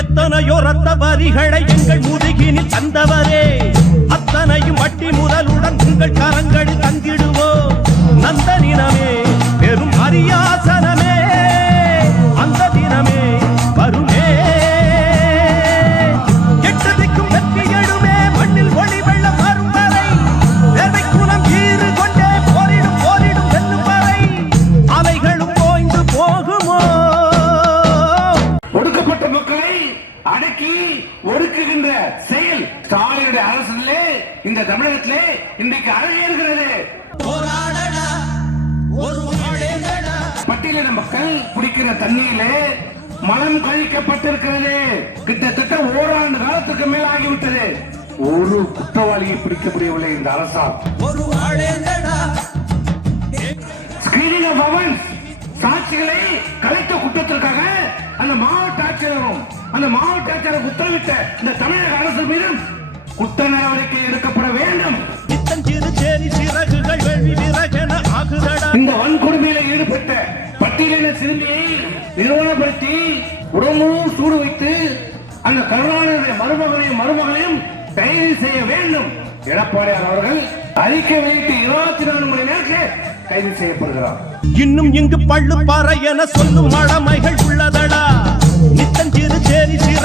எத்தனையோ ரத்த வரிகளை எங்கள் முதுகினில் தந்தவரே, அத்தனையும் வட்டி முதலுடன் உங்கள் கரங்களில் தந்திடுவோம். நந்த தினமே பெரும் அரியாசனமே, அந்த தினமே வருமே. எட்டதிக்கும் வெற்றி எழுமே, மண்ணில் ஒளி வெள்ளம் வரும் வரை, வேர்வை குணம் ஈறு கொண்டே போரிடும் போரிடும் வெல்லும் வரை, அவைகளும் ஓய்ந்து போகுமோ? ஒடுக்கப்பட்ட மக்களை அடக்கி ஒடுக்குகின்ற செயல் ஸ்டாலினுடைய அரசிலே இந்த தமிழகத்திலே இன்றைக்கு அரங்கேறுகிறது. பட்டியலின மக்கள் குடிக்கிற தண்ணீரிலே மலம் கழிக்கப்பட்டிருக்கிறது. கிட்டத்தட்ட ஓராண்டு காலத்துக்கு மேல் ஆகிவிட்டது. ஒரு குற்றவாளியை பிடிக்க முடியவில்லை இந்த அரசால். ஸ்கிரீனிங் ஆஃப் எவிடன்ஸ், சாட்சிகளை கலைத்த குற்றத்திற்காக அந்த மாவட்ட ஆட்சியரும் அந்த மாவட்ட ஆட்சியர் உத்தரவிட்ட இந்த தமிழக அரசு மீதும் குற்ற நடவடிக்கை எடுக்கப்பட வேண்டும். இந்த வன்கொடுமையில ஈடுபட்ட பட்டியலின சிறுமியை நிறுவனப்படுத்தி உடம்பு சூடு வைத்து அந்த கருணாநிதி மருமகனையும் கைது செய்ய வேண்டும். எடப்பாடியார் அவர்கள் அறிக்கை வெளியிட்டு 24 மணி நேரத்தில் கைது செய்யப்படுகிறார். இன்னும் இங்கு பள்ளு பாறை என சொல்லும் மழமைகள் உள்ளதடா. நித்தஞ்சிறு சேரி சிற